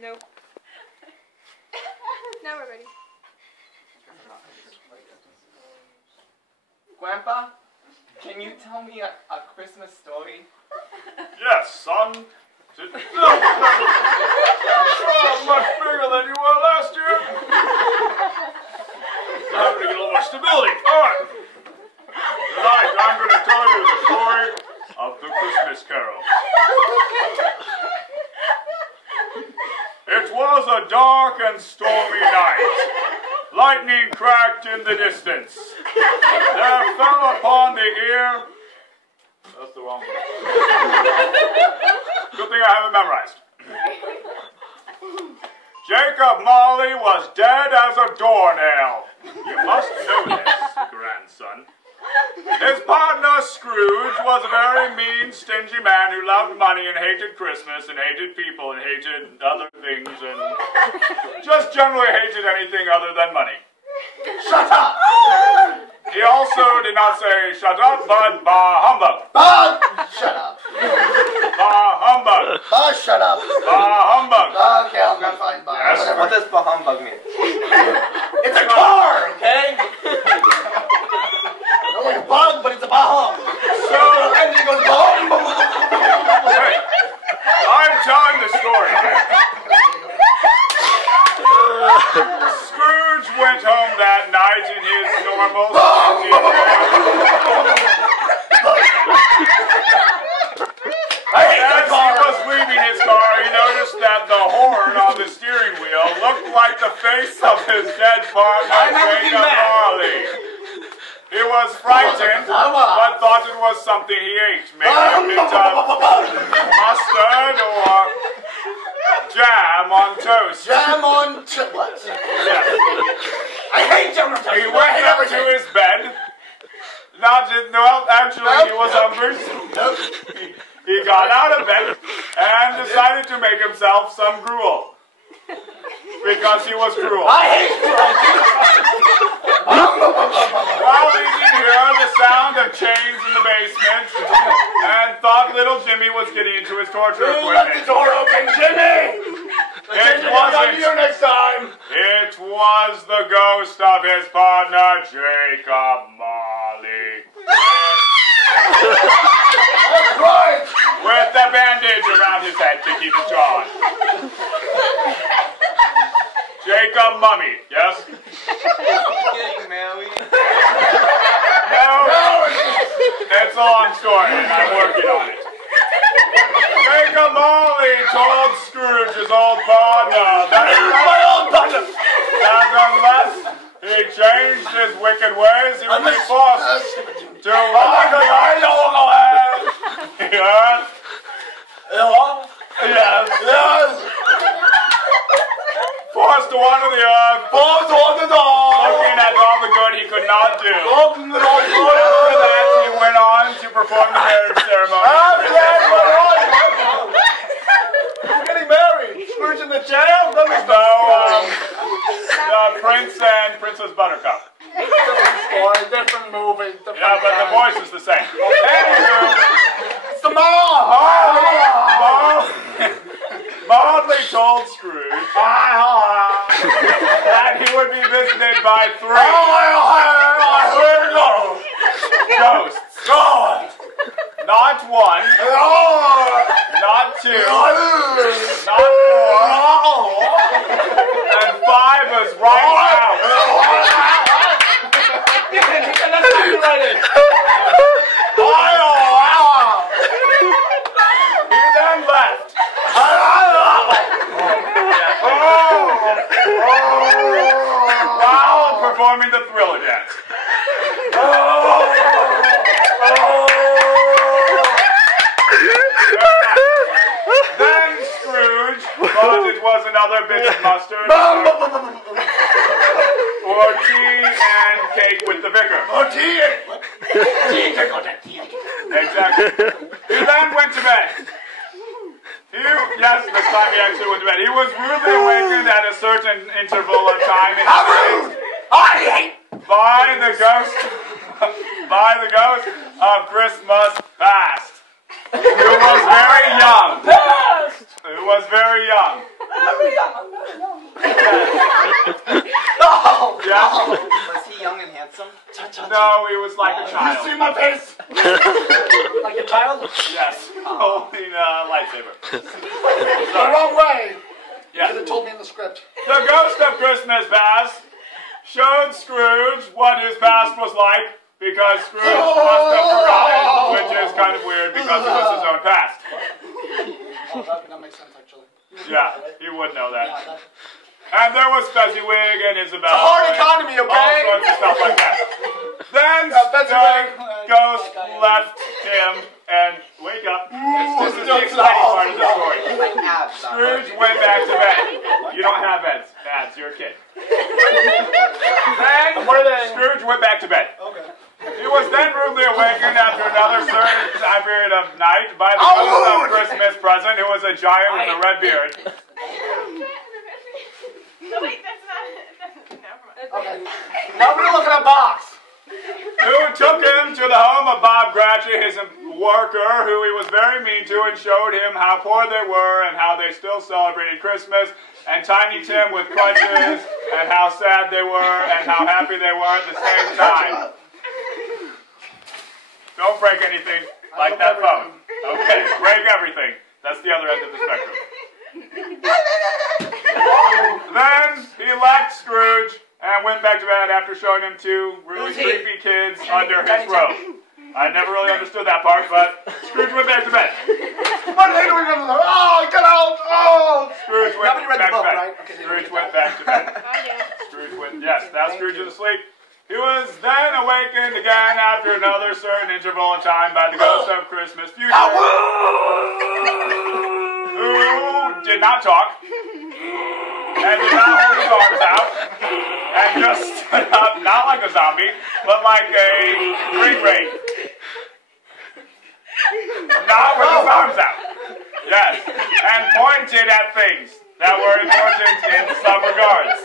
Nope. Now we're ready. Grandpa, can you tell me a Christmas story? Yes, son. Oh, much bigger than you were last year. Time to get a little more stability. All right. Tonight, I'm going to tell you the story of the Christmas Carol. It was a dark and stormy night. Lightning cracked in the distance. There fell upon the ear... That's the wrong one. Good thing I have it memorized. Jacob Marley was dead as a doornail. You must know this, grandson. His partner Scrooge was a very mean, stingy man who loved money and hated Christmas and hated people and hated other things and just generally hated anything other than money. Shut up! He also did not say shut up, but bah humbug. Bah! Shut up. Bah humbug. Bah, shut up. Bah humbug. Okay, I'm gonna find bah. Yes. Whatever. What does bah humbug mean? It's a car, okay? Not like a bug, but it's a bah. So, And it goes boom. hey, I'm telling the story. Scrooge went home that night in his normal stingy As he was leaving his car, he noticed that the horn on the steering wheel looked like the face of his dead partner, Jacob Marley. He was frightened, but thought it was something he ate, maybe a bit of mustard or jam on toast. Jam on chiplets. Yeah. I hate jam on toast. He went up to his bed. Actually, he was hungry. He got out of bed and decided to make himself some gruel. Because he was cruel. I hate you. While he did hear the sound of chains in the basement and thought little Jimmy was getting into his torture Let the equipment. door open, Jimmy. It wasn't. You next time. It was the ghost of his partner, Jacob Marley. That's right. With the bandage around his head to keep it drawn. Jacob Mummy, yes? Getting married? No, it's a long story and I'm working on it. Jacob Marley told Scrooge, his old partner, that unless he changed his wicked ways, he would be forced to walk away. Yes? Yes. Forced to wander the earth, looking at all the good he could not do. After that, he went on to perform the marriage ceremony. We're getting married. Scrooge in the jail? The Prince and Princess Buttercup. Different movie. Yeah, but the voice is the same. Anywho, It's the mom. Marley told Scrooge that he would be visited by three ghosts. Not one, not two, not four, and five is right out. He then left. While performing the Thriller dance. Then Scrooge thought it was another bit of mustard or tea and cake with the vicar. Exactly. He then went to bed. Yes, this time he actually went to bed. He was rudely awakened at a certain interval of time in by the ghost of Christmas past. Who was very young. No! Yes. Was he young and handsome? No, he was like a You child. see my face? Like a child? Yes. Holding a lightsaber. The wrong way! Yes. Because it told me in the script. The ghost of Christmas past showed Scrooge what his past was like because Scrooge must have forgotten, which is kind of weird because it was his own past. Oh, that makes sense, actually. Yeah, he would know that. Yeah, that... And there was Fezziwig and Isabel. It's a hard and economy, okay? all sorts of stuff like that. Then Fezziwig. the ghost left him and wake up. This is the exciting part of the story. My abs are Scrooge hurting. went back to bed. You don't have ads. You're a kid. Then Scrooge went back to bed. Okay. He was then rudely awakened after another certain time period of night by the ghost of Christmas present, who was a giant with a red beard. No, wait, that's not. Never mind. Okay. Now we're looking at a box. Who took him to the home of Bob Cratchit, his worker, who he was very mean to, and showed him how poor they were and how they still celebrated Christmas, and Tiny Tim with crutches, and how sad they were and how happy they were at the same time. Don't break anything like that phone. Okay, break everything. That's the other end of the spectrum. Then he left Scrooge and went back to bed after showing him two really creepy kids under his robe. I never really understood that part, but Scrooge went back to bed. What are they doing over there? Oh, get out! Oh! Scrooge went Nobody read the back to book, bed. right? Okay, Scrooge went back to bed. I did. Scrooge went, yes, now Scrooge is asleep. He was then awakened again after another certain interval in time by the ghost of Christmas future, who did not talk, and did not hold his arms out, and just stood up, not like a zombie, but like a ring ring. Not with his arms out. Yes, and pointed at things that were important in some regards.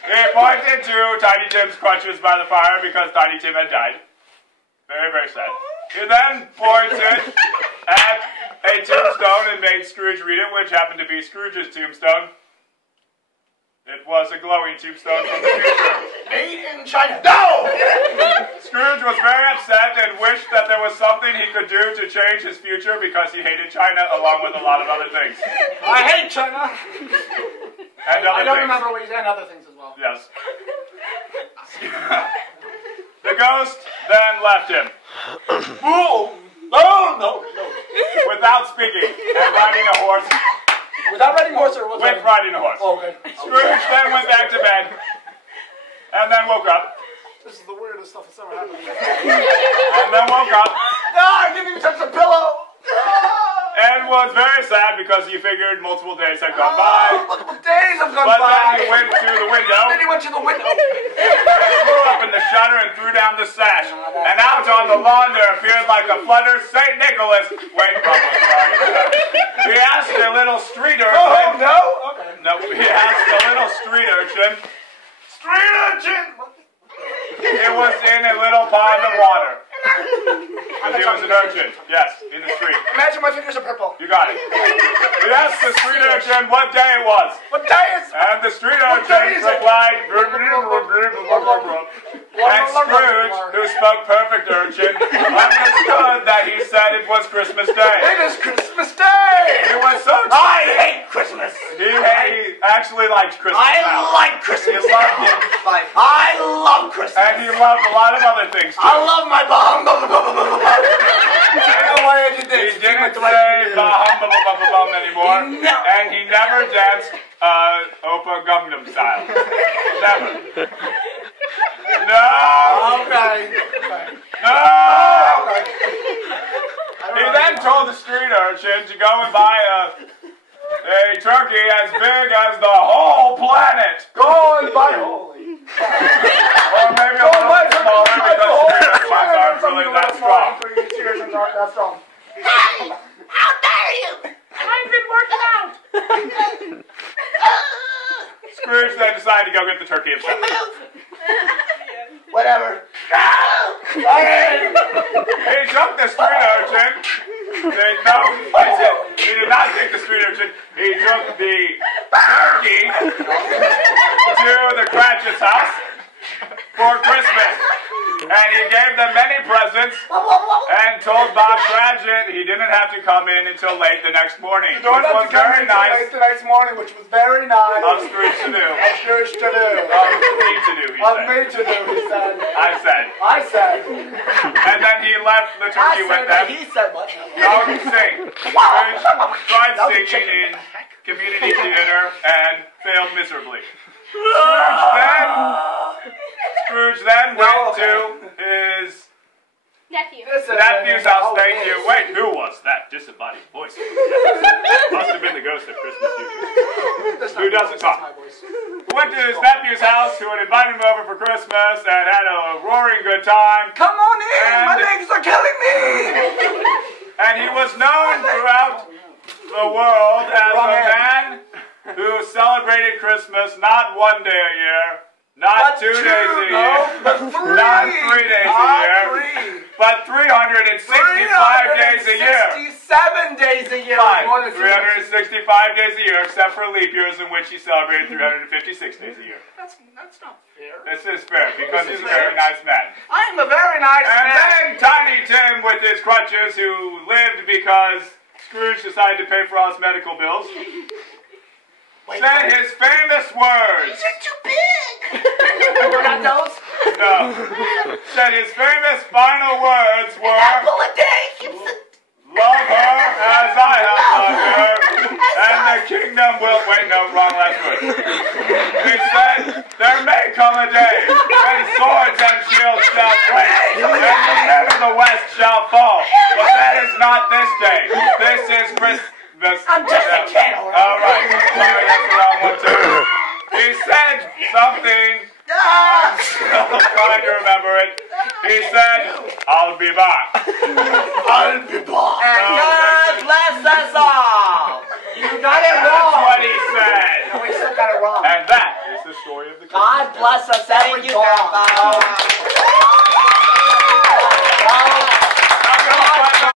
He pointed to Tiny Tim's crutches by the fire because Tiny Tim had died. Very, very sad. He then pointed at a tombstone and made Scrooge read it, which happened to be Scrooge's tombstone. It was a glowing tombstone from the future. Made in China. No! Scrooge was very upset and wished that there was something he could do to change his future because he hated China along with a lot of other things. I hate China. And other I don't things. remember what he said and other things as well. Yes. The ghost then left him. Oh! No, no, no. Without speaking and riding a horse. Without riding horse or what's With riding a horse. Oh, okay. Scrooge then went back to bed and then woke up. This is the weirdest stuff that's ever happened to me. And then woke up No, I didn't even touch the pillow. and was very sad because he figured multiple days had gone by. Multiple days have gone But by. then he went to the window. Then he went to the window. And flew up in the shutter and threw down the sash. And out on the lawn there appeared like a flutter St. Nicholas. Wait, sorry. He asked a little street urchin. Oh, no? Okay. No, he asked a little street urchin. Street urchin! It was in a little pond of water. Because he was an urchin. Yes, in the street. Imagine my fingers are purple. You got it. He asked the street urchin what day it was. What day is it? And the street What day urchin is it? replied, and Scrooge, who spoke perfect urchin, understood that he said it was Christmas Day. It is Christmas Day! He was so I hate Christmas! He actually liked Christmas now. like He Christmas! loved it. I love Christmas! And he loved a lot of other things too. I love my bomb! I don't know why I did this. He didn't say ba-hum-ba-ba-ba-bum anymore. No. And he never danced Opa Gangnam Style. Never. No! Okay. No! Okay. He then told the street urchin to go and buy a turkey as big as the whole planet. Go and buy holy. Or maybe a little bit smaller because street urchins aren't really that strong. Street urchins aren't that strong. Hey! How dare you! I've been working out! Scrooge then decided to go get the turkey himself. Whatever. He took the street urchin. He did not take the street urchin. He took the turkey to the Cratchit's house for Christmas. And he gave them many presents and told Bob Cratchit he didn't have to come in until late the next morning. You don't have to come in until late the next morning, which was very nice. Of Scrooge to do. Of Scrooge to do. Of me to do, he Of said. me to do, he said. I said. I said. And then he left the turkey with them. He said what? No, he sing. Scrooge tried singing in community theater and failed miserably. Scrooge then went to his nephew's house. Thank you. Wait, who was that disembodied voice? Must have been the ghost of Christmas Eve. Who doesn't talk? Went to his nephew's house, who had invited him over for Christmas and had a roaring good time. Come on in, my legs are killing me. And he was known throughout the world as a man who celebrated Christmas not one day a year, not 2 days a year, not 3 days a year, but 365 days a year. 367 days a year. Fine, 365 days a year, except for leap years in which he celebrated 356 days a year. That's not fair. This is fair, because he's a very nice man. I am a very nice man. And then Tiny Tim with his crutches, who lived because Scrooge decided to pay for all his medical bills, said his famous words. Is it too big? Got those? No. Said his famous final words were, Apple a day keeps the... love her as I have loved her, and the kingdom will... Wait, no, wrong last word. He said, there may come a day when swords and shields shall break, and the men of the West shall fall. But that is not this day. This is Christmas. I'm just a kid, all right? All right. Sorry, that's the wrong one, too. He said something. I'm still trying to remember it. He said, I'll be back. I'll be back. And God bless us all. You got it That's wrong. what he said. No, we still got it wrong. And that is the story of the Christmas. God bless us, every Thank you, Grandpa.